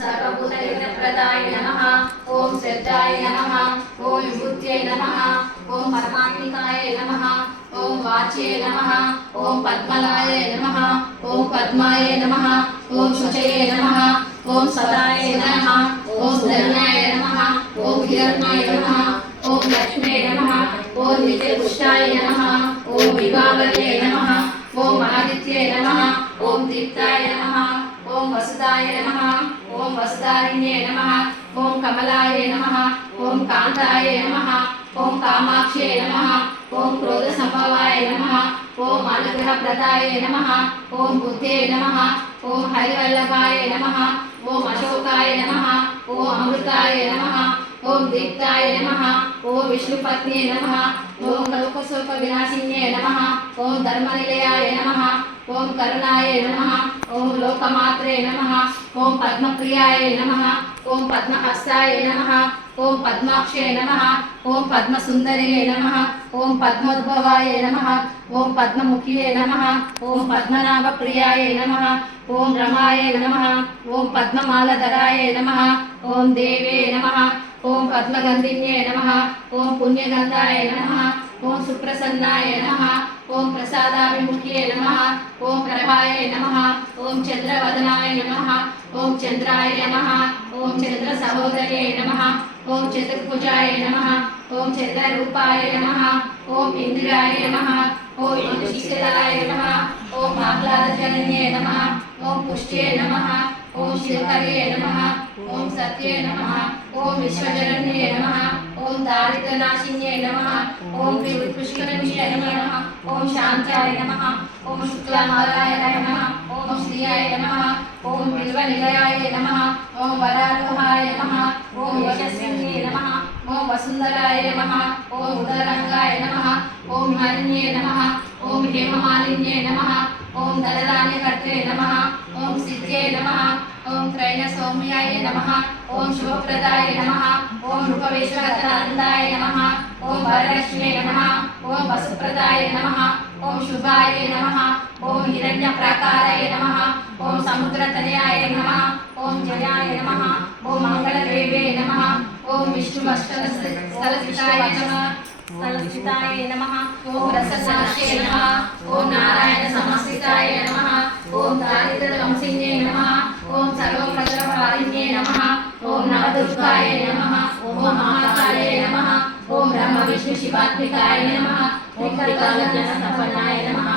సర్వభూతహితప్రదాయ నమః ఓం శ్రద్ధాయ నమః ఓం విభూత్యై నమః ఓం పరమాత్మికాయ నమః ఓం వాచ్యే నమః ఓం పద్మలాయ నమః ఓం పద్మాయ నమః ఓం శుచయే నమః ఓం సదాయ నమః ఓం ధన్యాయ నమః ఓం హిరణ్యాయ నమః ఓం లక్ష్మే నమః ఓం నిత్యపుష్టాయ నమః ఓం విభావతే నమః ఓం ఆదిత్యే నమః ఓం దీప్తాయ నమః ఓం వసుదాయ నమః ఓం వసుదారిణ్యే నమ ఓం కమలాయ నమ ఓం కాంతాయ నమ ఓం కామాక్షే నమ ఓం క్రోధ సంభవాయ నమ ఓం అనుగ్రహ ప్రదాయ నమ ఓం బుద్ధే నమ ఓం హరివల్లభాయ నమ ఓం అశోకాయ నమ ఓం అమృతాయ నమ ఓం దీప్తాయ నమ ఓం విష్ణుపత్నే నమ ఓం లోకశోక వినాశిన్యే నమ ఓం ధర్మనిలయాయ నమ ఓం కరుణాయ నమ ఓం లోకమాత్రే నమ ఓం పద్మప్రియాయ నమ ఓం పద్మహస్తాయ నమ ఓం పద్మాక్షే నమ ఓం పద్మసుందరియే నమ ఓం పద్మోద్భవాయ నమ ఓం పద్మముఖియే నమ ఓం పద్మనాభప్రియాయ నమ ఓం రమాయ నమ ఓం పద్మమాలధరాయ నమ ఓం దేవే నమ ఓం పద్మగంధిన్యే నమ ఓం పుణ్యగంధాయ నమ ఓం సుప్రసన్నాయ నమ ఓం ప్రసాదాభిముఖ్యే నమః ఓం ప్రభాయ నమః ఓం చంద్రవదనాయ నమః ఓం చంద్రాయ నమః ఓం చంద్ర సహోదరే నమః ఓం చతుర్భుజాయ నమః ఓం చంద్రరూపాయ నమః ఓం ఇంద్రాయ నమః ఓం ఇంద్రశీలాయ నమః ఓం ఆహ్లాదజనన్యే నమః ఓం పుష్ట్యే నమః ఓం శివకర్యే నమ ఓం సత్యే నమ ఓం విశ్వజనన్యే నమ ఓం దారిద్రనాశిన్యే నమ ఓం పుష్కరణ్యే నమ ఓం శాంతాయ నమ ఓం శుక్లమాలాయ నమ ఓం శ్రీయాయ నమ ఓం బిల్వనిలయాయ నమ ఓం వరారోహాయ నమ ఓం యశస్విన్యే నమ ఓం వసుందరాయ నమ ఓం ఉదరంగాయ నమ ఓం హరిణ్యే నమ ఓం హేమమాలిన్యే నమ ఓం ధనధాన్యకర్తే నమ ఓం సిద్ధ్యే నమ ఓం త్రైణ సౌమ్యాయ నమ ఓం శుభప్రదాయ నమ ఓం రూపవేశ్వరానందాయ నమ ఓం వరలక్ష్మే నమ ఓం వసుప్రదాయ నమ ఓం శుభాయ నమ ఓం హిరణ్య ప్రాకారాయ నమ ఓం సముద్రతనయాయ నమ ఓం జయాయ నమ ఓం మంగళదేవే నమ ఓం విష్ణువష్టలస్థలస్థితాయ నమ స్థలస్థితాయ నమ ఓం రససాక్షే నమ ఓం సర్వప్రజలపాలిన్యే నమః ఓం నవదుర్గాయ నమః ఓం మహాకాయ నమః ఓం బ్రహ్మ విష్ణు శివాత్మికాయ నమః ఓం త్రికాలజ్ఞాన సంపన్నాయ నమః